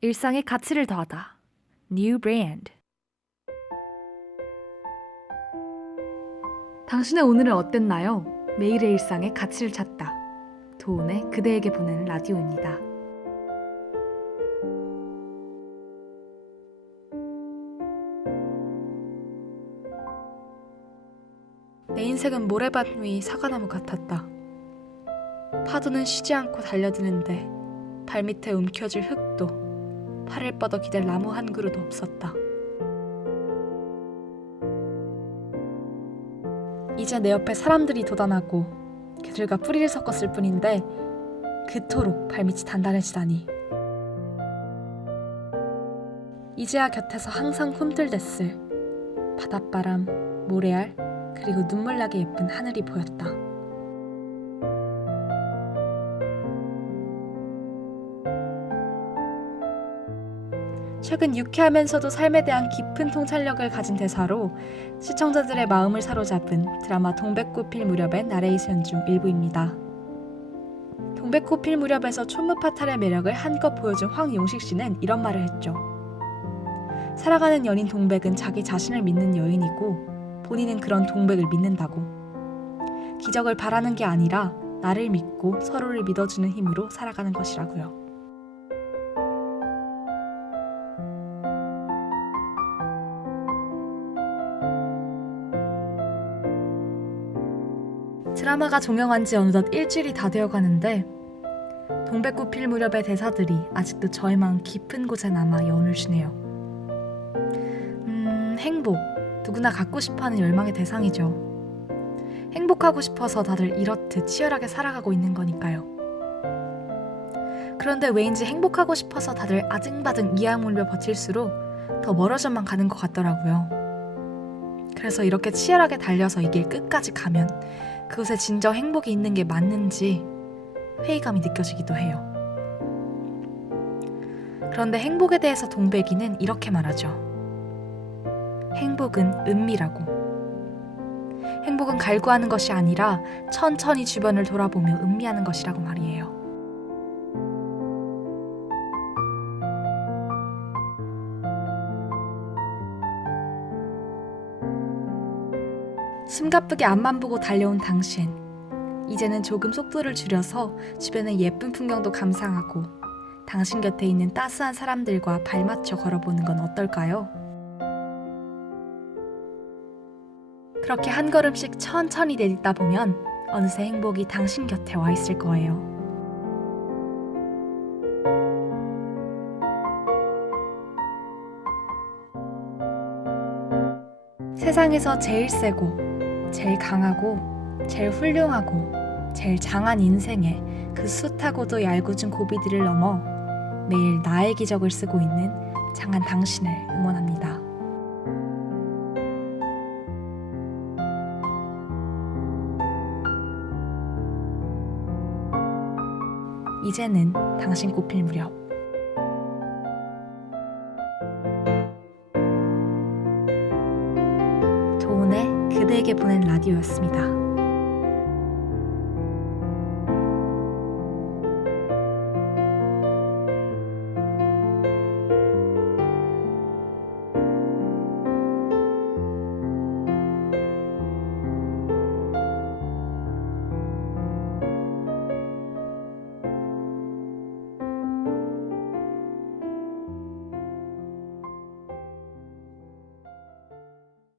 일상의 가치를 더하다. New brand. 당신의 오늘은 어땠나요? 매일의 일상의 가치를 찾다. 도운의 그대에게 보내는 라디오입니다. 내 인생은 모래밭 위 사과나무 같았다. 파도는 쉬지 않고 달려드는데 발밑에 움켜질 흙도 팔을 뻗어 기댈 나무 한 그루도 없었다. 이제 내 옆에 사람들이 도단하고 그들과 뿌리를 섞었을 뿐인데 그토록 발밑이 단단해지다니. 이제야 곁에서 항상 꿈틀댔을 바닷바람, 모래알, 그리고 눈물나게 예쁜 하늘이 보였다. 최근 유쾌하면서도 삶에 대한 깊은 통찰력을 가진 대사로 시청자들의 마음을 사로잡은 드라마 동백꽃 필 무렵의 나레이션 중 일부입니다. 동백꽃 필 무렵에서 촌무파탈의 매력을 한껏 보여준 황용식 씨는 이런 말을 했죠. 살아가는 연인 동백은 자기 자신을 믿는 여인이고 본인은 그런 동백을 믿는다고. 기적을 바라는 게 아니라 나를 믿고 서로를 믿어주는 힘으로 살아가는 것이라고요. 드라마가 종영한 지 어느덧 일주일이 다 되어 가는데 동백꽃 필 무렵의 대사들이 아직도 저의 마음 깊은 곳에 남아 여운을 주네요. 음, 행복. 누구나 갖고 싶어 하는 열망의 대상이죠. 행복하고 싶어서 다들 이렇듯 치열하게 살아가고 있는 거니까요. 그런데 왜인지 행복하고 싶어서 다들 아등바등 이악물며 버틸수록 더 멀어져만 가는 것 같더라고요. 그래서 이렇게 치열하게 달려서 이길 끝까지 가면 그곳에 진정 행복이 있는 게 맞는지 회의감이 느껴지기도 해요. 그런데 행복에 대해서 동백이는 이렇게 말하죠. 행복은 은미라고. 행복은 갈구하는 것이 아니라 천천히 주변을 돌아보며 음미하는 것이라고 말이에요. 숨가쁘게 앞만 보고 달려온 당신. 이제는 조금 속도를 줄여서 주변의 예쁜 풍경도 감상하고 당신 곁에 있는 따스한 사람들과 발맞춰 걸어보는 건 어떨까요? 그렇게 한 걸음씩 천천히 내딛다 보면 어느새 행복이 당신 곁에 와 있을 거예요. 세상에서 제일 세고, 제일 강하고, 제일 훌륭하고, 제일 장한 인생에 그 숱하고도 얄궂은 고비들을 넘어 매일 나의 기적을 쓰고 있는 장한 당신을 응원합니다. 이제는 당신 꽃필 무렵. 그대에게 보낸 라디오였습니다.